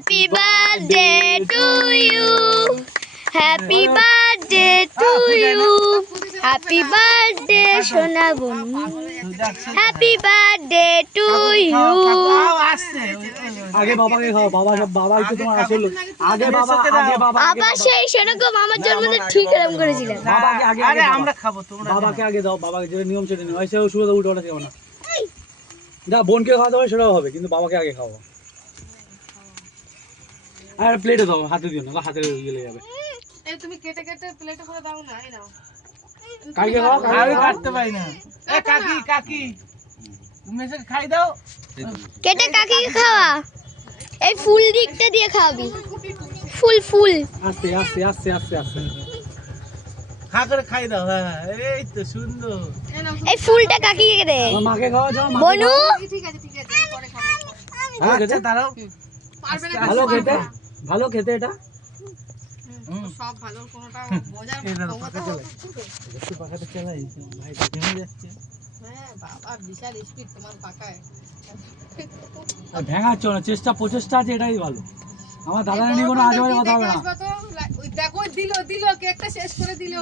Happy birthday to you. Happy birthday to you. Happy birthday সোনা বন্ধু. Happy birthday to you. আগে বাবাকে খাও, বাবাই তো তোমার আসল। আগে বাবা, আবার সেই সেরকম আমার জন্মদিন ঠিক এরকম করেছিলেন। বাবাকে আগে আরে আমরা খাবো, তোমরা বাবাকে আগে দাও, বাবাকে যে নিয়ম সেটা নিও। এসে শুরু উঠে ওঠা খেও না। যা বোনকে খাওয়াতে হবে সেটাও হবে, কিন্তু বাবাকে আগে খাওয়া। আর প্লেটে দাও, হাতে দিও না, হাতে গেলে যাবে। এই তুমি কেটে কেটে প্লেটে করে দাও না, এই নাও। কাকে খাও, আমি কাটতে পারি না। এ কাকি কাকি তুমি এসে খাই দাও। কেটে কাকিকে খাওয়া। এই ফুল দিকটা দিয়ে খাওয়াবি। ফুল ফুল। আস্তে আস্তে আস্তে আস্তে আস্তে। খা করে খাই দাও। হ্যাঁ এই তো সুন্দর। এই ফুলটা কাকিকে দে। আমার মাকে খাওয়া যাও। বনু ঠিক আছে আমি পরে খাবো। আচ্ছা দাঁড়াও। পারবে না ভালো খেতে, ভালো খেতে এটা। সব ভালো, কোনোটা মজার এই দাঁড়াও, ক্ষমতা পাখা হোক। একটু পাখাটা চালাই, ভাই তো থেমে যাচ্ছে। হ্যাঁ বাবা বিশাল স্পিড তোমার পাকায়। আর ভেঙাচ্ছ না, চেষ্টা প্রচেষ্টা আছে, এটাই ভালো। আমার দাদা নানি কোনো আজে বাজে কথা হবে না। ওই দেখো দিল কেকটা শেষ করে দিল।